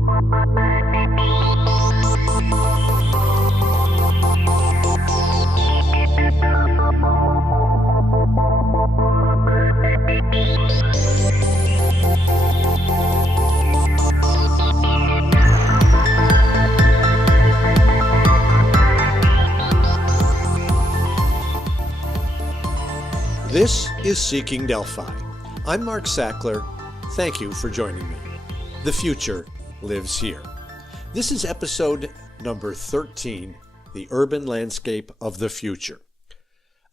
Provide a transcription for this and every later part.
This is Seeking Delphi. I'm Mark Sackler. Thank you for joining me. The future lives here. This is episode number 13, The Urban Landscape of the Future.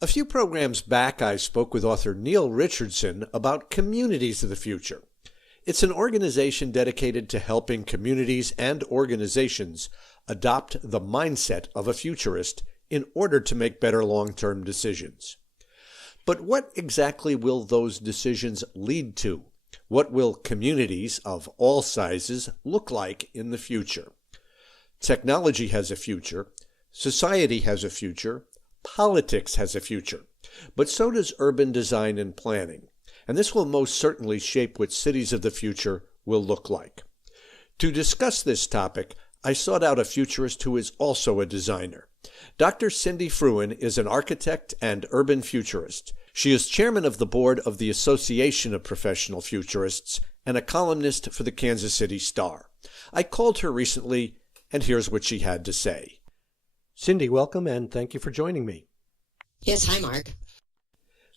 A few programs back, I spoke with author Neil Richardson about Communities of the Future. It's an organization dedicated to helping communities and organizations adopt the mindset of a futurist in order to make better long-term decisions. But what exactly will those decisions lead to? What will communities of all sizes look like in the future? Technology has a future, society has a future, politics has a future, but so does urban design and planning, and this will most certainly shape what cities of the future will look like. To discuss this topic, I sought out a futurist who is also a designer. Dr. Cindy Fruin is an architect and urban futurist. She is chairman of the board of the Association of Professional Futurists and a columnist for the Kansas City Star. I called her recently, and here's what she had to say. Cindy, welcome, and thank you for joining me. Yes, hi, Mark.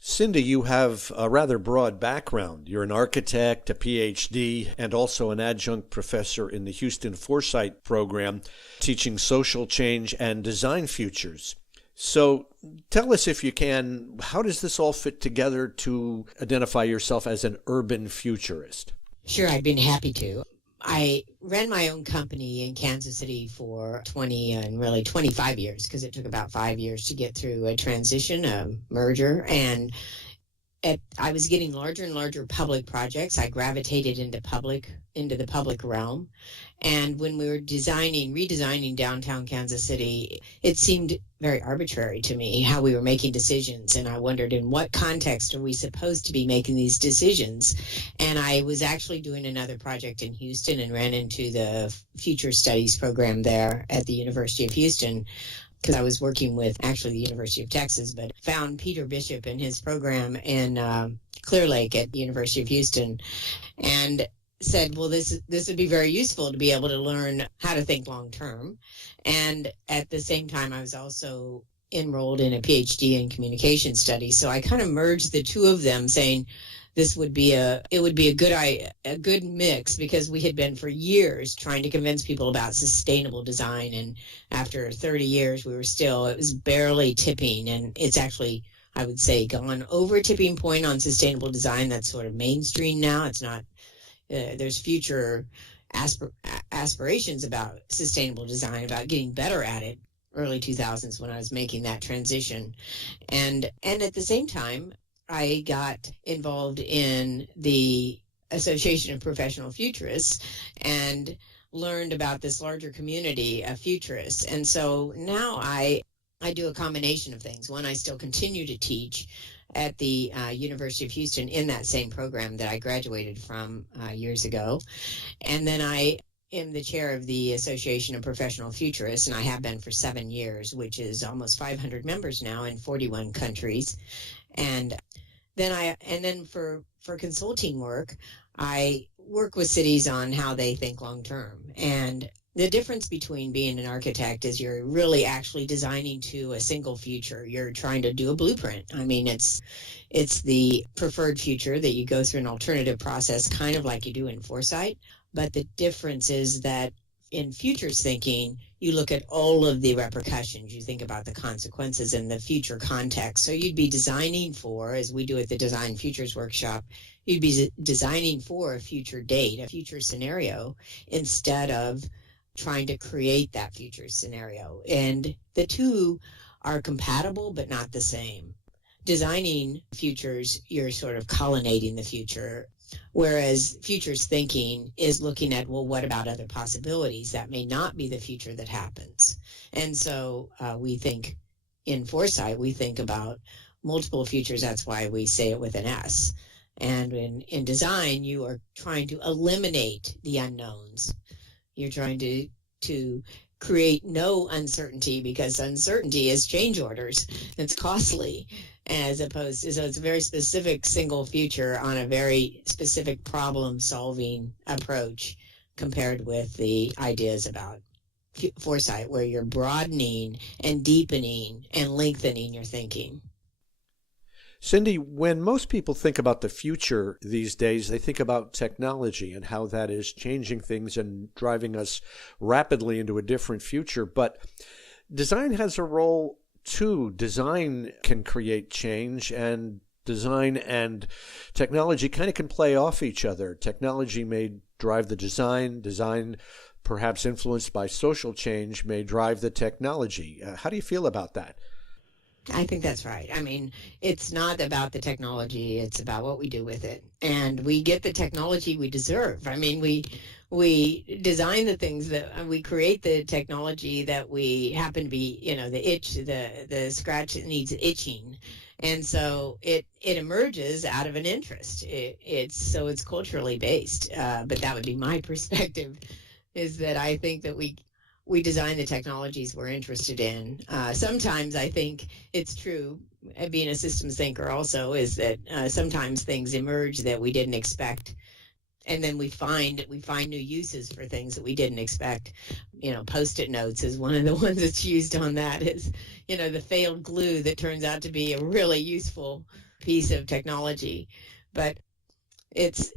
Cindy, you have a rather broad background. You're an architect, a PhD, and also an adjunct professor in the Houston Foresight program, teaching social change and design futures. So tell us, if you can, how does this all fit together to identify yourself as an urban futurist? Sure, I'd been happy to. I ran my own company in Kansas City for 20 and really 25 years, because it took about 5 years to get through a transition, a merger, and I was getting larger and larger public projects. I gravitated into the public realm. And when we were redesigning downtown Kansas City, it seemed very arbitrary to me how we were making decisions. And I wondered, in what context are we supposed to be making these decisions? And I was actually doing another project in Houston and ran into the Future Studies program there at the University of Houston, because I was working with actually the University of Texas, but found Peter Bishop in his program in Clear Lake at the University of Houston, and said, well, this would be very useful to be able to learn how to think long term. And at the same time, I was also enrolled in a PhD in communication studies. So I kind of merged the two of them, saying it would be a good mix, because we had been for years trying to convince people about sustainable design. And after 30 years, it was barely tipping. And it's actually, I would say, gone over tipping point on sustainable design. That's sort of mainstream now. It's not. There's future aspirations about sustainable design, about getting better at it. Early 2000s when I was making that transition. And at the same time, I got involved in the Association of Professional Futurists and learned about this larger community of futurists. And so now I do a combination of things. One, I still continue to teach at the University of Houston in that same program that I graduated from years ago. And then I am the chair of the Association of Professional Futurists, and I have been for 7 years, which is almost 500 members now in 41 countries. And then for consulting work, I work with cities on how they think long term. And the difference between being an architect is you're really actually designing to a single future. You're trying to do a blueprint. I mean, it's the preferred future that you go through an alternative process, kind of like you do in Foresight. But the difference is that in futures thinking, you look at all of the repercussions. You think about the consequences in the future context. So you'd be designing for, as we do at the Design Futures Workshop, you'd be designing for a future date, a future scenario, instead of trying to create that future scenario. And the two are compatible, but not the same. Designing futures, you're sort of colonnading the future, whereas futures thinking is looking at, well, what about other possibilities that may not be the future that happens? And so we think in Foresight, we think about multiple futures. That's why we say it with an S. And in design, you are trying to eliminate the unknowns. You're trying to create no uncertainty, because uncertainty is change orders. It's costly, as opposed to, so it's a very specific single future on a very specific problem solving approach, compared with the ideas about foresight, where you're broadening and deepening and lengthening your thinking. Cindy, when most people think about the future these days, they think about technology and how that is changing things and driving us rapidly into a different future. But design has a role too. Design can create change, and design and technology kind of can play off each other. Technology may drive the design. Design, perhaps influenced by social change, may drive the technology. How do you feel about that? I think that's right. I mean, it's not about the technology, it's about what we do with it. And we get the technology we deserve. I mean, we design the things that we create, the technology that we happen to be, the scratch that needs itching. And so it emerges out of an interest. It's culturally based. But that would be my perspective, is that I think that we design the technologies we're interested in. Sometimes I think it's true, being a systems thinker also, is that sometimes things emerge that we didn't expect. And then we find new uses for things that we didn't expect. Post-it notes is one of the ones that's used on that, is, the failed glue that turns out to be a really useful piece of technology. But it's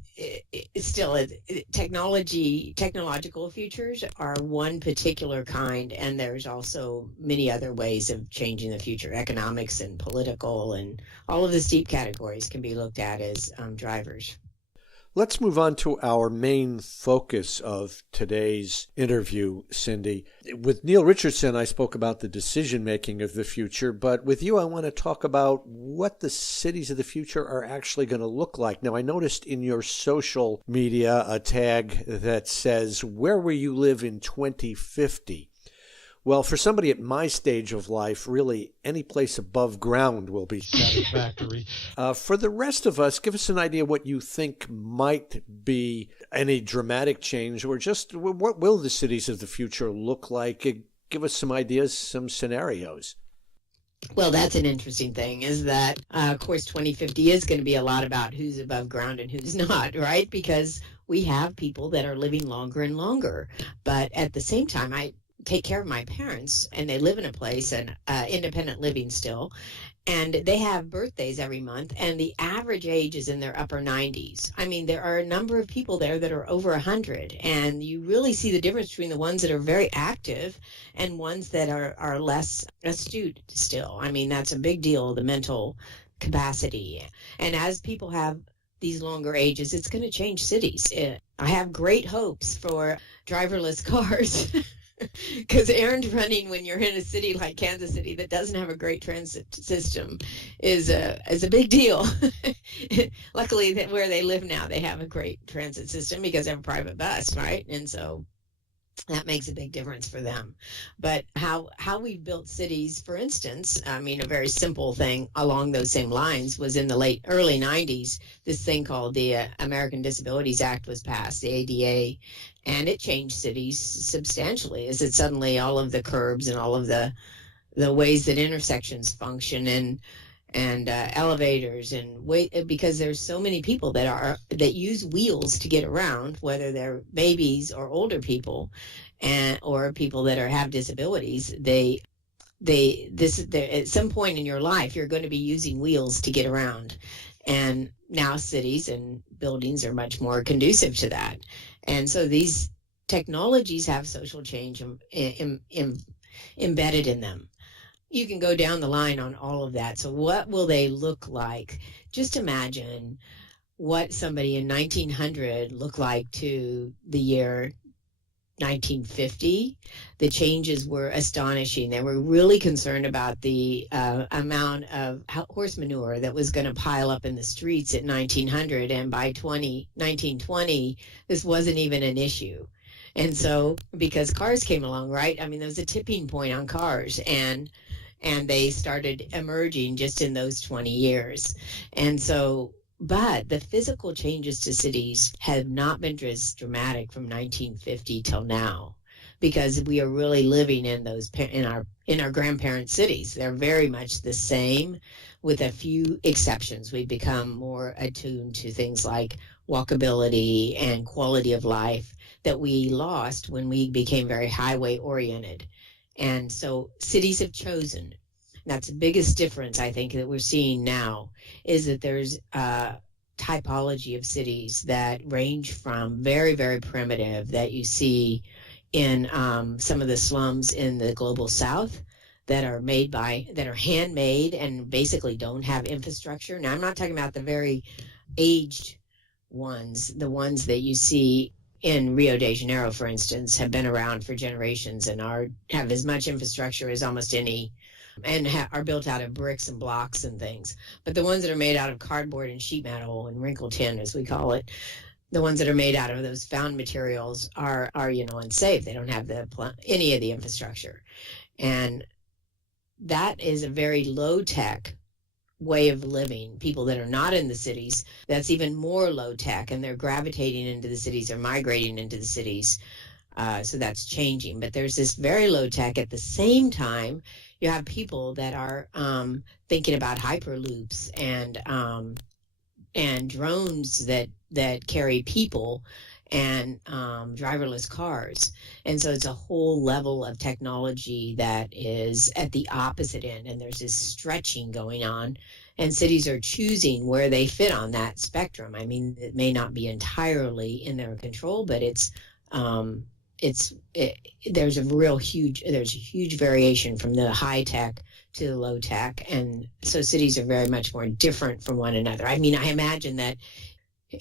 still technological futures are one particular kind, and there's also many other ways of changing the future. Economics and political and all of the steep categories can be looked at as drivers. Let's move on to our main focus of today's interview, Cindy. With Neil Richardson, I spoke about the decision-making of the future, but with you, I want to talk about what the cities of the future are actually going to look like. Now, I noticed in your social media a tag that says, "Where will you live in 2050?" Well, for somebody at my stage of life, really any place above ground will be satisfactory. For the rest of us, give us an idea what you think might be any dramatic change, or just what will the cities of the future look like? Give us some ideas, some scenarios. Well, that's an interesting thing, is that, of course, 2050 is going to be a lot about who's above ground and who's not, right? Because we have people that are living longer and longer. But at the same time, I take care of my parents, and they live in a place, and independent living still, and they have birthdays every month, and the average age is in their upper 90s. I mean, there are a number of people there that are over 100, and you really see the difference between the ones that are very active and ones that are less astute still. I mean, that's a big deal, the mental capacity. And as people have these longer ages, it's going to change cities. I have great hopes for driverless cars. Because errand running when you're in a city like Kansas City that doesn't have a great transit system is a big deal. Luckily, where they live now, they have a great transit system because they have a private bus, right? And so that makes a big difference for them. But how we've built cities, for instance, I mean, a very simple thing along those same lines was in the early 90s, this thing called the American Disabilities Act was passed, the ADA, and it changed cities substantially. Is it suddenly all of the curbs and all of the ways that intersections function and elevators and because there's so many people that use wheels to get around, whether they're babies or older people, or people that have disabilities. At some point in your life, you're going to be using wheels to get around, and now cities and buildings are much more conducive to that. And so these technologies have social change embedded in them. You can go down the line on all of that. So what will they look like? Just imagine what somebody in 1900 looked like to the year 1950. The changes were astonishing. They were really concerned about the amount of horse manure that was going to pile up in the streets at 1900. And by 1920, this wasn't even an issue. And so, because cars came along, right? I mean, there was a tipping point on cars, and they started emerging just in those 20 years. And so But the physical changes to cities have not been as dramatic from 1950 till now, because we are really living in those in our grandparents' cities. They're very much the same, with a few exceptions. We've become more attuned to things like walkability and quality of life that we lost when we became very highway oriented. And so cities have chosen. That's the biggest difference, I think, that we're seeing now, is that there's a typology of cities that range from very, very primitive that you see in some of the slums in the global south that are handmade and basically don't have infrastructure. Now, I'm not talking about the very aged ones, the ones that you see in Rio de Janeiro, for instance, have been around for generations and have as much infrastructure as almost any, and are built out of bricks and blocks and things. But the ones that are made out of cardboard and sheet metal and wrinkle tin, as we call it, the ones that are made out of those found materials are unsafe. They don't have any of the infrastructure. And that is a very low tech way of living. People that are not in the cities, that's even more low tech, and they're gravitating into the cities or migrating into the cities. So that's changing. But there's this very low tech. At the same time, you have people that are thinking about hyperloops and drones that carry people, and driverless cars. And so it's a whole level of technology that is at the opposite end, and there's this stretching going on, and cities are choosing where they fit on that spectrum. I mean, it may not be entirely in their control, but there's a huge variation from the high tech to the low tech, and so cities are very much more different from one another. I mean, I imagine that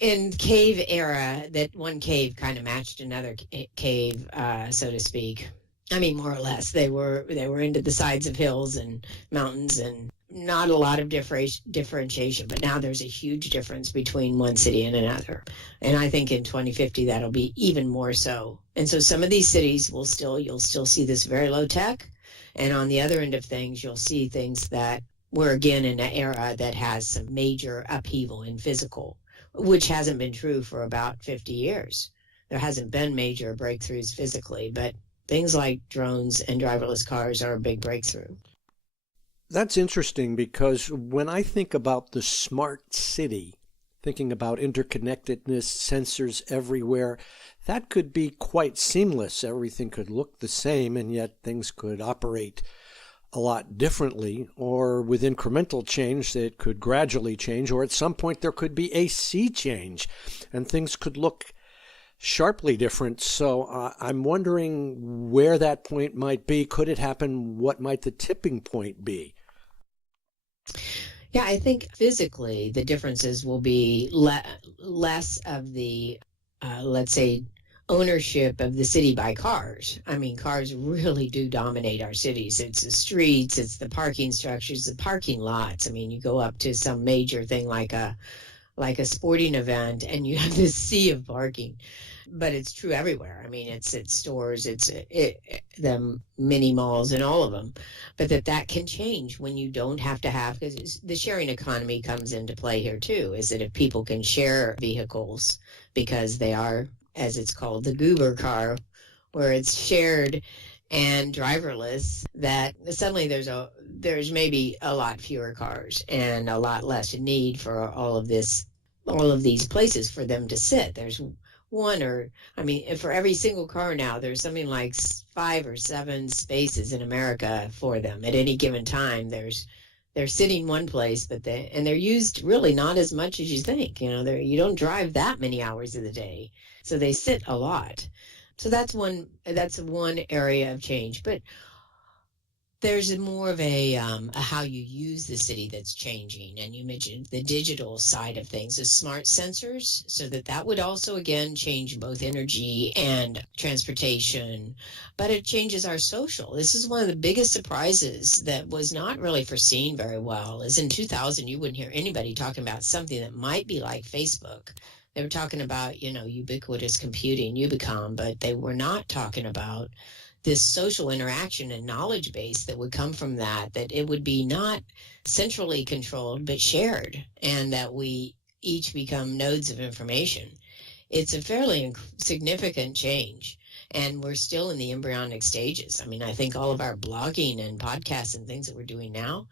in cave era, that one cave kind of matched another cave, so to speak. I mean, more or less, they were into the sides of hills and mountains, and not a lot of differentiation. But now there's a huge difference between one city and another, and I think in 2050 that'll be even more so. And so some of these cities you'll still see this very low tech, and on the other end of things, you'll see things that we're again in an era that has some major upheaval in physical, which hasn't been true for about 50 years. There hasn't been major breakthroughs physically, but things like drones and driverless cars are a big breakthrough. That's interesting, because when I think about the smart city, thinking about interconnectedness, sensors everywhere, that could be quite seamless. Everything could look the same, and yet things could operate a lot differently, or with incremental change that could gradually change, or at some point there could be a sea change and things could look sharply different. So I'm wondering where that point might be. Could it happen? What might the tipping point be? Yeah, I think physically the differences will be less of the, let's say, ownership of the city by cars. I mean, cars really do dominate our cities. It's the streets, it's the parking structures, the parking lots. I mean, you go up to some major thing like a sporting event, and you have this sea of parking. But it's true everywhere. I mean, it's stores, the mini malls and all of them. But that can change when you don't have to have, because the sharing economy comes into play here too, is that if people can share vehicles because they are, as it's called, the goober car, where it's shared and driverless, that suddenly there's maybe a lot fewer cars and a lot less need for all of these places for them to sit. There's for every single car now, there's something like 5 or 7 spaces in America for them at any given time. They're sitting one place, but they're used really not as much as you think. You don't drive that many hours of the day, so they sit a lot. So that's one area of change. But there's more of a how you use the city that's changing. And you mentioned the digital side of things, the smart sensors, so that would also, again, change both energy and transportation. But it changes our social. This is one of the biggest surprises that was not really foreseen very well, is in 2000, you wouldn't hear anybody talking about something that might be like Facebook. They were talking about, ubiquitous computing, Ubicom, but they were not talking about this social interaction and knowledge base that would come from that it would be not centrally controlled, but shared, and that we each become nodes of information. It's a fairly significant change. And we're still in the embryonic stages. I mean, I think all of our blogging and podcasts and things that we're doing now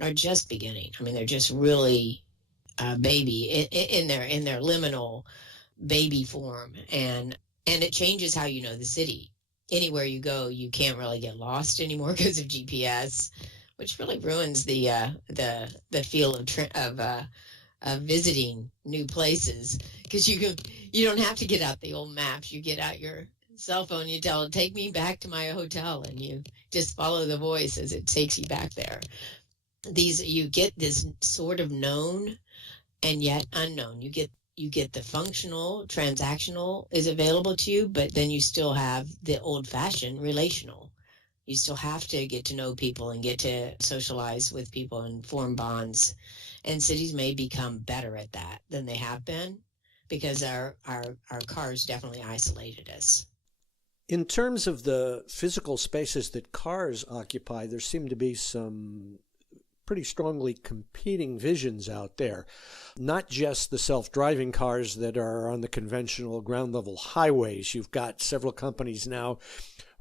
are just beginning. I mean, they're just really baby in their liminal baby form, and it changes how you know the city. Anywhere you go, you can't really get lost anymore because of GPS, which really ruins the feel of visiting new places, because you don't have to get out the old maps. You get out your cell phone, you tell it, take me back to my hotel, and you just follow the voice as it takes you back there. You get this sort of known and yet unknown. You get the functional, transactional is available to you, but then you still have the old-fashioned relational. You still have to get to know people and get to socialize with people and form bonds. And cities may become better at that than they have been, because our cars definitely isolated us. In terms of the physical spaces that cars occupy, there seem to be some pretty strongly competing visions out there. Not just the self-driving cars that are on the conventional ground-level highways. You've got several companies now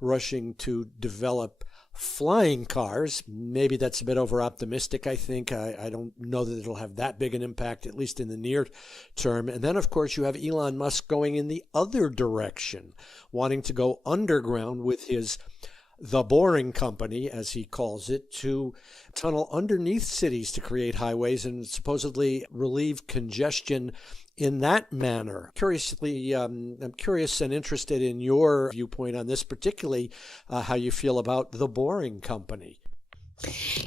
rushing to develop flying cars. Maybe that's a bit over-optimistic, I think. I don't know that it'll have that big an impact, at least in the near term. And then, of course, you have Elon Musk going in the other direction, wanting to go underground with his The Boring Company, as he calls it, to tunnel underneath cities to create highways and supposedly relieve congestion in that manner. I'm curious and interested in your viewpoint on this, particularly how you feel about The Boring Company.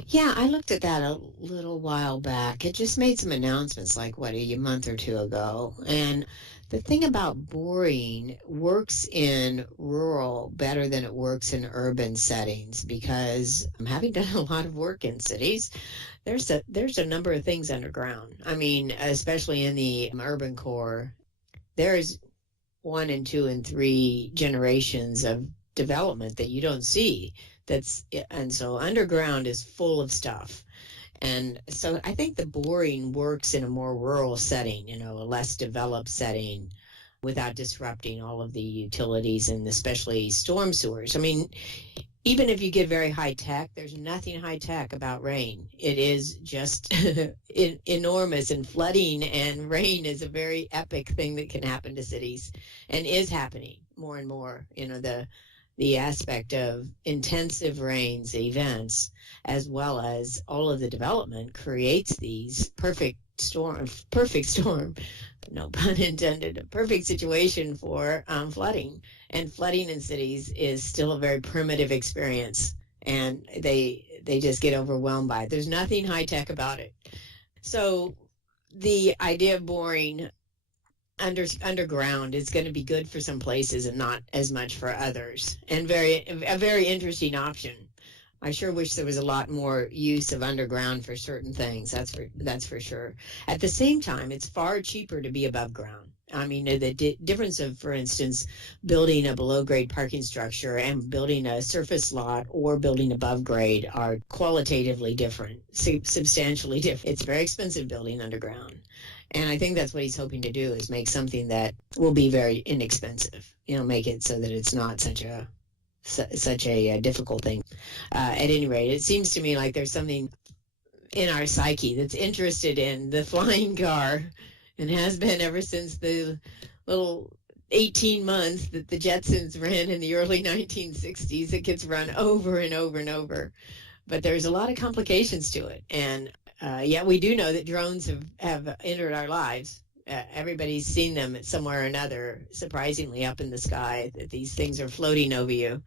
Yeah, I looked at that a little while back. It just made some announcements like, a month or two ago. And the thing about boring works in rural better than it works in urban settings, because having done a lot of work in cities, there's a number of things underground. I mean, especially in the urban core, there's 1 and 2 and 3 generations of development that you don't see. And so underground is full of stuff. And so I think the boring works in a more rural setting, a less developed setting, without disrupting all of the utilities and especially storm sewers. I mean, even if you get very high tech, there's nothing high tech about rain. It is just enormous, and flooding and rain is a very epic thing that can happen to cities, and is happening more and more. The aspect of intensive rains, events, as well as all of the development, creates these perfect storm, no pun intended, a perfect situation for flooding. And flooding in cities is still a very primitive experience, and they just get overwhelmed by it. There's nothing high tech about it. So the idea of boring underground is going to be good for some places and not as much for others, and a very interesting option. I sure wish there was a lot more use of underground for certain things. That's for sure. At the same time, it's far cheaper to be above ground. I mean, the difference of, for instance, building a below-grade parking structure and building a surface lot or building above grade are qualitatively different, substantially different. It's very expensive building underground. And I think that's what he's hoping to do, is make something that will be very inexpensive. Make it so that it's not such a difficult thing. At any rate, it seems to me like there's something in our psyche that's interested in the flying car, and has been ever since the little 18 months that the Jetsons ran in the early 1960s. It gets run over and over and over. But there's a lot of complications to it. And we do know that drones have entered our lives. Everybody's seen them somewhere or another, surprisingly, up in the sky. That these things are floating over you.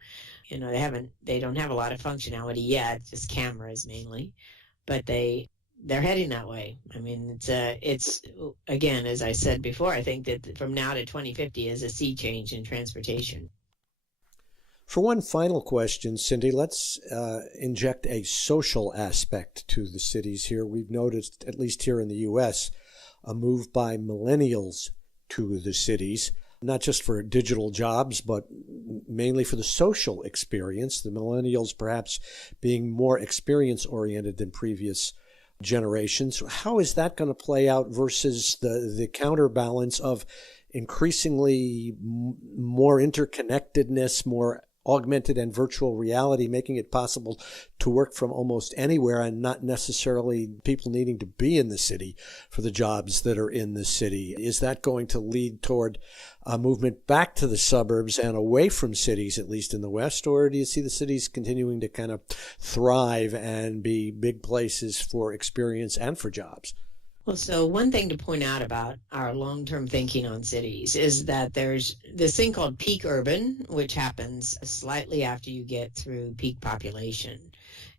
They don't have a lot of functionality yet, just cameras mainly, but they're heading that way. I mean, it's again, as I said before, I think that from now to 2050 is a sea change in transportation. For one final question, Cindy, let's inject a social aspect to the cities here. We've noticed, at least here in the U.S., a move by millennials to the cities, not just for digital jobs, but mainly for the social experience. The millennials perhaps being more experience-oriented than previous generations. How is that going to play out versus the counterbalance of increasingly more interconnectedness, more augmented and virtual reality, making it possible to work from almost anywhere and not necessarily people needing to be in the city for the jobs that are in the city? Is that going to lead toward a movement back to the suburbs and away from cities, at least in the West? Or do you see the cities continuing to kind of thrive and be big places for experience and for jobs? Well, so one thing to point out about our long-term thinking on cities is that there's this thing called peak urban, which happens slightly after you get through peak population.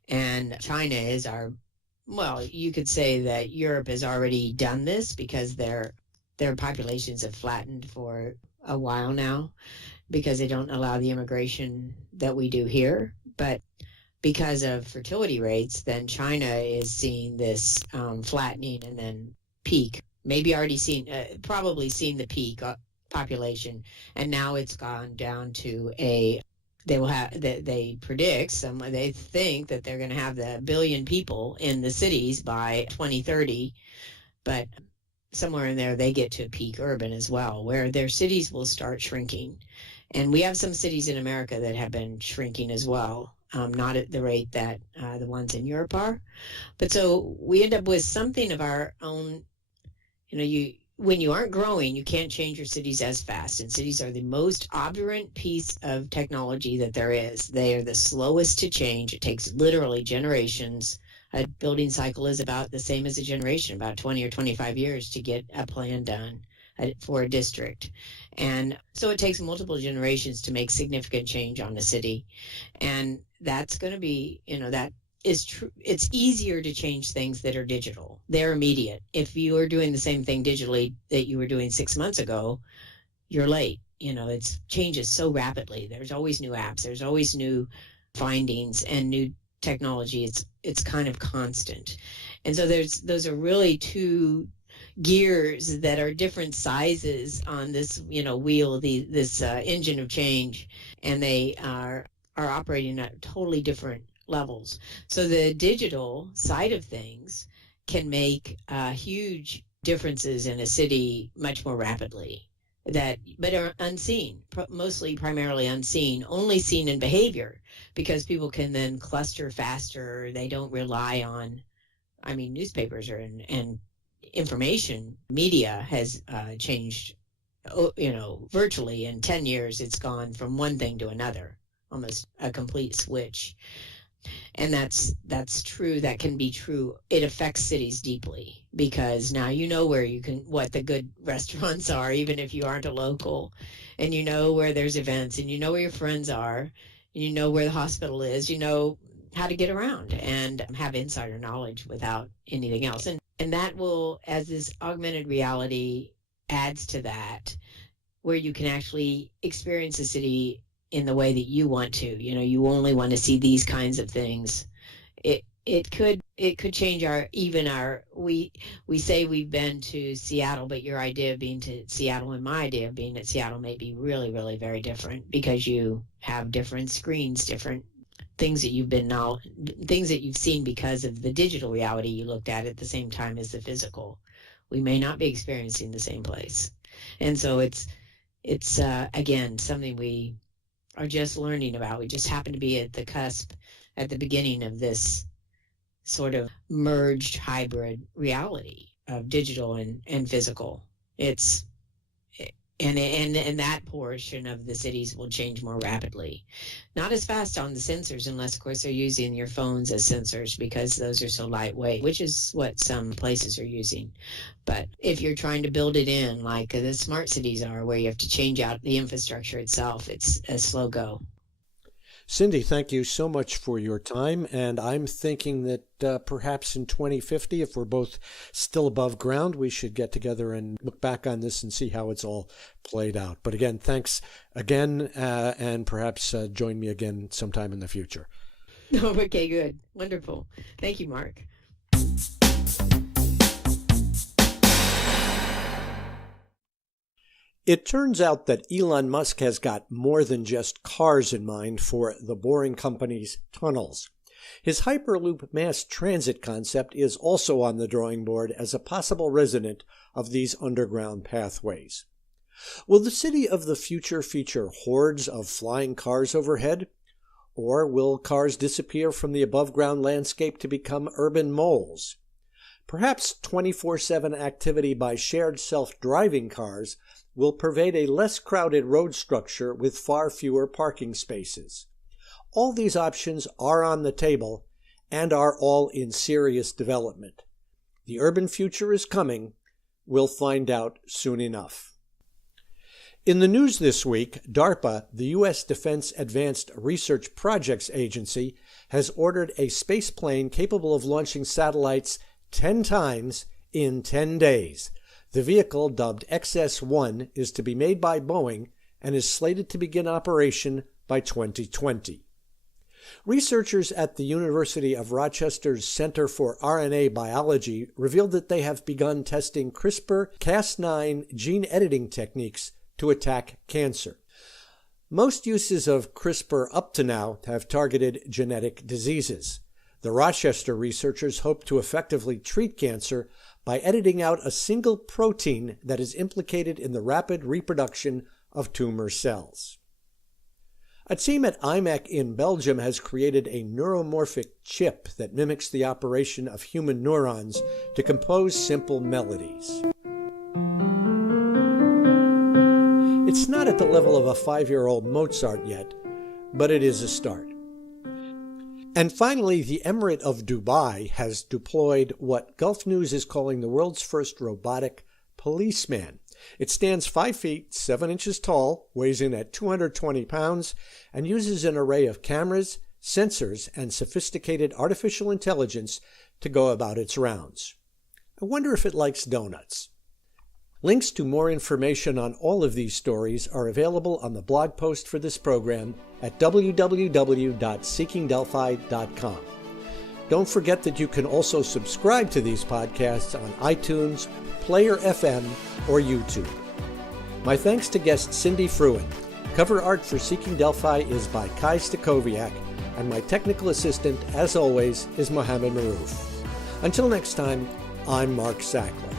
And China is well, you could say that Europe has already done this because their populations have flattened for a while now because they don't allow the immigration that we do here. But because of fertility rates, then China is seeing this flattening and then peak. Maybe already probably seen the peak population, and now it's gone down to they think that they're going to have the billion people in the cities by 2030, but somewhere in there they get to peak urban as well, where their cities will start shrinking. And we have some cities in America that have been shrinking as well. Not at the rate that the ones in Europe are. But so we end up with something of our own. When you aren't growing, you can't change your cities as fast. And cities are the most obdurate piece of technology that there is. They are the slowest to change. It takes literally generations. A building cycle is about the same as a generation, about 20 or 25 years to get a plan done for a district. And so it takes multiple generations to make significant change on a city. And that's going to be, that is true. It's easier to change things that are digital. They're immediate. If you are doing the same thing digitally that you were doing 6 months ago, you're late. It changes so rapidly. There's always new apps. There's always new findings and new technology. It's kind of constant. And so those are really two gears that are different sizes on this wheel, this engine of change, and they are operating at totally different levels. So the digital side of things can make huge differences in a city much more rapidly, but are unseen, primarily unseen, only seen in behavior, because people can then cluster faster. They don't rely on, newspapers and information media has changed, virtually in 10 years. It's gone from one thing to another, almost a complete switch. And that's true. That can be true. It affects cities deeply because now what the good restaurants are, even if you aren't a local, and where there's events, and where your friends are, and where the hospital is, how to get around and have insider knowledge without anything else. And that will, as this augmented reality adds to that, where you can actually experience a city in the way that you want to. You only want to see these kinds of things. It could change we say we've been to Seattle, but your idea of being to Seattle and my idea of being at Seattle may be really, really very different because you have different screens, different things that things that you've seen because of the digital reality you looked at the same time as the physical. We may not be experiencing the same place. And so it's again, something we are just learning about. We just happen to be at the cusp, at the beginning of this sort of merged hybrid reality of digital and physical. And that portion of the cities will change more rapidly. Not as fast on the sensors, unless, of course, they're using your phones as sensors because those are so lightweight, which is what some places are using. But if you're trying to build it in, like the smart cities are, where you have to change out the infrastructure itself, it's a slow go. Cindy, thank you so much for your time. And I'm thinking that perhaps in 2050, if we're both still above ground, we should get together and look back on this and see how it's all played out. But again, thanks again, and perhaps join me again sometime in the future. Okay, good. Wonderful. Thank you, Mark. It turns out that Elon Musk has got more than just cars in mind for the Boring Company's tunnels. His Hyperloop mass transit concept is also on the drawing board as a possible resident of these underground pathways. Will the city of the future feature hordes of flying cars overhead? Or will cars disappear from the above-ground landscape to become urban moles? Perhaps 24/7 activity by shared self-driving cars will pervade a less crowded road structure with far fewer parking spaces. All these options are on the table and are all in serious development. The urban future is coming. We'll find out soon enough. In the news this week, DARPA, the U.S. Defense Advanced Research Projects Agency, has ordered a spaceplane capable of launching satellites 10 times in 10 days. The vehicle, dubbed XS-1, is to be made by Boeing and is slated to begin operation by 2020. Researchers at the University of Rochester's Center for RNA Biology revealed that they have begun testing CRISPR-Cas9 gene editing techniques to attack cancer. Most uses of CRISPR up to now have targeted genetic diseases. The Rochester researchers hope to effectively treat cancer by editing out a single protein that is implicated in the rapid reproduction of tumor cells. A team at IMEC in Belgium has created a neuromorphic chip that mimics the operation of human neurons to compose simple melodies. It's not at the level of a 5-year-old Mozart yet, but it is a start. And finally, the Emirate of Dubai has deployed what Gulf News is calling the world's first robotic policeman. It stands 5 feet, 7 inches tall, weighs in at 220 pounds, and uses an array of cameras, sensors, and sophisticated artificial intelligence to go about its rounds. I wonder if it likes donuts. Links to more information on all of these stories are available on the blog post for this program at www.seekingdelphi.com. Don't forget that you can also subscribe to these podcasts on iTunes, Player FM, or YouTube. My thanks to guest Cindy Fruin. Cover art for Seeking Delphi is by Kai Stakoviak, and my technical assistant, as always, is Mohammed Maroof. Until next time, I'm Mark Sackler.